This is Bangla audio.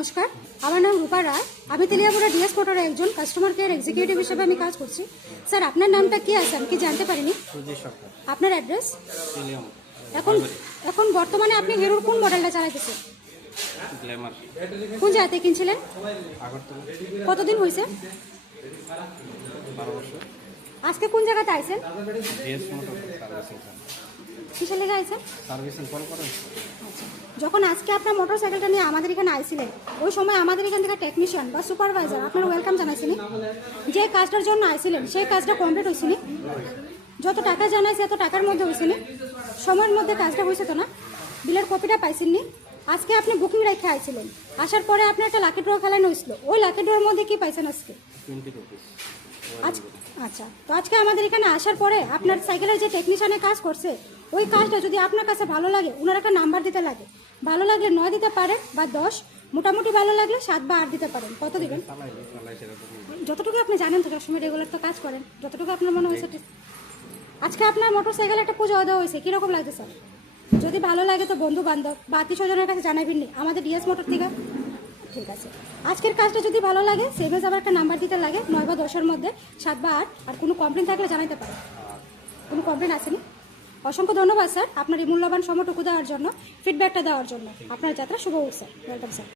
নমস্কার, আমার নাম রূপা রায়। আমি তেলিয়াপুরা ডিএস মোটরের একজন কাস্টমার কেয়ার এক্সিকিউটিভ হিসেবে আমি কাজ করছি। স্যার, আপনার নামটা কি আছে আমি কি জানতে পারিনি? আপনার অ্যাড্রেস? এখন এখন বর্তমানে আপনি হিরোর কোন মডেলটা চালাইতেছেন? গ্ল্যামার। কোন জায়গাতে কিনছিলেন? আগরতলা। কতদিন হয়েছে? 12 বছর। আজকে কোন জায়গাতে আইছেন? DS motor servicing. কিসের লেগে আইছেন? সার্ভিসিং কল করেন। আচ্ছা, যখন আজকে আপনার মোটর সাইকেলটা নিয়ে আমাদের এখানে আইছিলেন, ওই সময় আমাদের এখান থেকে টেকনিশিয়ান বা সুপারভাইজার আপনার ওয়েলকাম জানাইছিনি? যে কাজটার জন্য আইছিলেন সেই কাজটা কমপ্লিট হয়েছিনি? যত টাকা জানাইছে এত টাকার মধ্যে হয়েছিনি? সময়ের মধ্যে কাজটা হয়েছে তো না? বিলের কপিটা পাইছেননি? আজকে আপনি বুকিং রেখে আইছিলেন, আসার পরে আপনার একটা লাকি ড্র খেলানো হয়েছিল, ওই লাকি ড্রর মধ্যে কি পাইছেন আজকে? 20 রুপিস। আচ্ছা, তো আজকে আমাদের এখানে আসার পরে আপনার সাইকেলের যে টেকনিশিয়ানে কাজ করছে, ওই কাজটা যদি আপনার কাছে ভালো লাগে, ওনার একটা নাম্বার দিতে লাগে। ভালো লাগলে 9 দিতে পারেন বা 10, মোটামুটি ভালো লাগলে 7 বা 8 দিতে পারেন। কত দিবেন? যতটুকু আপনি জানেন তো, সবসময় রেগুলার তো কাজ করেন, যতটুকু আপনার মনে হয়েছে। আজকে আপনার মোটর সাইকেলে একটা পুজো দেওয়া হয়েছে, কীরকম লাগছে স্যার? যদি ভালো লাগে তো বন্ধু বান্ধব বা আত্মীয় স্বজনের কাছে জানাবেন নি আমাদের ডিএস মোটর থেকে। ঠিক আছে, আজকের কাজটা যদি ভালো লাগে সেভেজ আবার একটা নাম্বার দিতে লাগে 9 বা 10-এর মধ্যে, 7 বা 8। আর কোনো কমপ্লেন থাকলে জানাতে পারেন। কোনো কমপ্লেন আসেনি? অসংখ্য ধন্যবাদ স্যার আপনার এই মূল্যবান সময়টুকু দেওয়ার জন্য, ফিডব্যাকটা দেওয়ার জন্য। আপনার যাত্রা শুভ হোক স্যার। Welcome sir.